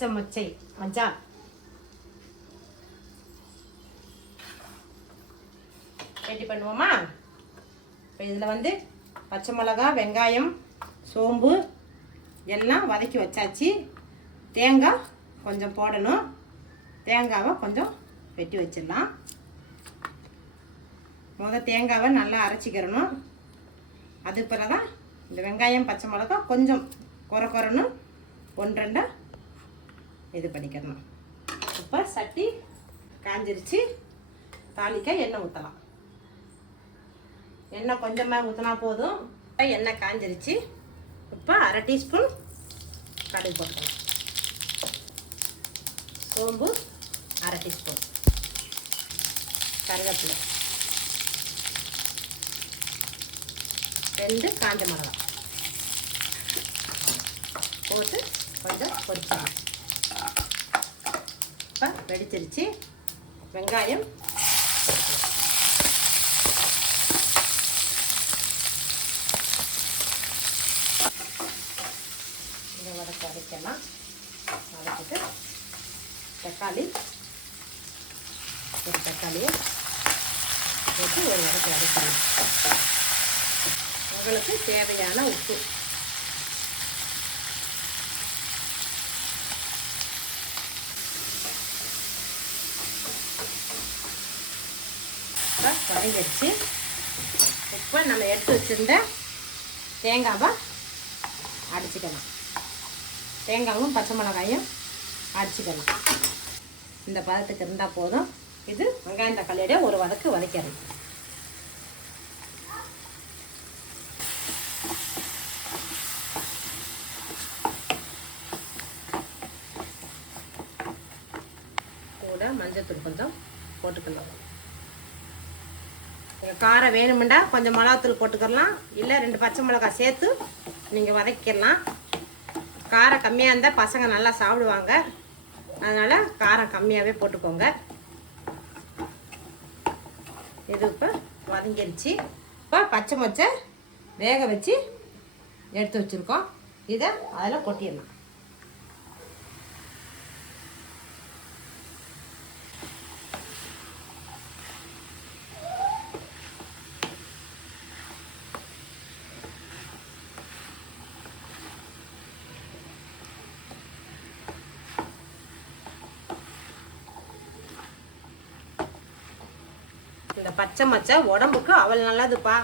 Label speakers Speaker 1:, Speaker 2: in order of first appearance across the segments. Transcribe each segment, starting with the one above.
Speaker 1: பச்சை மொச்சை. மச்சான். ரெடி பண்ணுவோமா? இப்போ இதில் வந்து பச்சை மிளகா வெங்காயம் சோம்பு எல்லாம் வதக்கி வச்சாச்சு. தேங்காய் கொஞ்சம் போடணும். தேங்காவை கொஞ்சம் வெட்டி வச்சிடலாம். முத தேங்காவை நல்லா அரைச்சிக்கிறணும். அது பிறகு தான் இந்த வெங்காயம் பச்சை மிளகா கொஞ்சம் குறை குறைன்னு ஒன்று ரெண்டாக இது பண்ணிக்கணும். இப்போ சட்டி காஞ்சிருச்சு. தாளிக்க எண்ணெய் ஊற்றலாம் எண்ணெய் கொஞ்சமாக ஊற்றினா போதும். எண்ணெய் காஞ்சிருச்சு. இப்போ அரை டீஸ்பூன் கடுகு போட்டுக்கலாம். சோம்பு அரை டீஸ்பூன். கருவேப்பிலை. ரெண்டு காஞ்ச மிளகா போட்டு கொஞ்சம் பொரிச்சிடலாம். வெடிச்சிருச்சு. வெங்காயம். இதை வதக்க வதக்கலாம். வதக்கிட்டு தக்காளி. ஒரு தக்காளியை போட்டு ஒரு வதக்க வதக்கலாம் உங்களுக்கு தேவையான உப்பு. குறைஞ்சிருச்சு இப்போ நம்ம எடுத்து வச்சிருந்த தேங்காவை அடிச்சுக்கலாம். தேங்காவும் பச்சை மிளகாயும் அடிச்சுக்கலாம். இந்த பதத்துக்கு இருந்தால் போதும். இது வெங்காயம் தக்காளியோட ஒரு வதக்கு வதக்கிறது கூட மஞ்சத்தூள் கொஞ்சம் போட்டுக்கலாம். காரம் வேணுமெண்டா கொஞ்சம் மிளகாத்தூள் போட்டுக்கிறலாம். இல்லை ரெண்டு பச்சை மிளகா சேர்த்து நீங்கள் வதக்கிடலாம். காரம் கம்மியாக இருந்தால் பசங்க நல்லா சாப்பிடுவாங்க. அதனால் காரம் கம்மியாகவே போட்டுக்கோங்க. இது இப்போ வதங்கிருச்சு. இப்போ பச்சை மொச்சை வேக வச்சு எடுத்து வச்சுருக்கோம். இதை அதில் கொட்டிடலாம். இந்த பச்சை மச்சை உடம்புக்கு அவ்வளோ நல்லதுப்பா.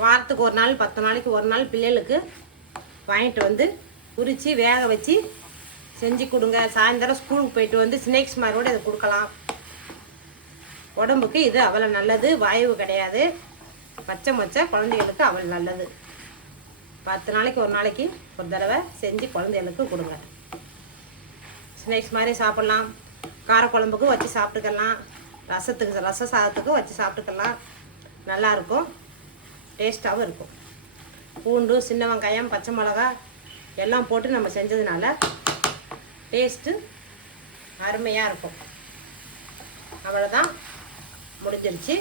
Speaker 1: வாரத்துக்கு ஒரு நாள் பத்து நாளைக்கு ஒரு நாள் பிள்ளைகளுக்கு வாங்கிட்டு வந்து உரித்து வேக வச்சு செஞ்சு கொடுங்க. சாயந்தரம் ஸ்கூலுக்கு போயிட்டு வந்து ஸ்நேக்ஸ் மாதிரி கூட இதை கொடுக்கலாம். உடம்புக்கு இது அவ்வளோ நல்லது வாயு கிடையாது. பச்சை மொச்சை குழந்தைகளுக்கு அவ்வளோ நல்லது. பத்து நாளைக்கு ஒரு நாளைக்கு ஒரு தடவை செஞ்சு குழந்தைகளுக்கு கொடுங்க. ஸ்நேக்ஸ் மாதிரி சாப்பிட்லாம். காரக்குழம்புக்கும் வச்சு சாப்பிட்டுக்கலாம். ரசத்துக்கு ரச சாதத்துக்கும் வச்சு சாப்பிட்டுக்கலாம். நல்லாயிருக்கும். டேஸ்ட்டாகவும் இருக்கும். பூண்டு சின்ன வெங்காயம் பச்சை மிளகா எல்லாம் போட்டு நம்ம செஞ்சதுனால டேஸ்ட்டு அருமையாக இருக்கும். அவ்வளோதான் முடிஞ்சிருச்சு.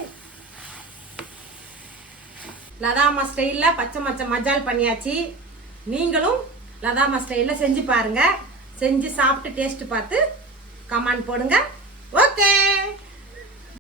Speaker 1: லதாமா ஸ்டைலில் பச்சை மச்சை மஜால் பண்ணியாச்சு. நீங்களும் லதாமா ஸ்டைலில் செஞ்சு பாருங்கள் செஞ்சு சாப்பிட்டு டேஸ்ட்டு பார்த்து கமெண்ட் போடுங்கள்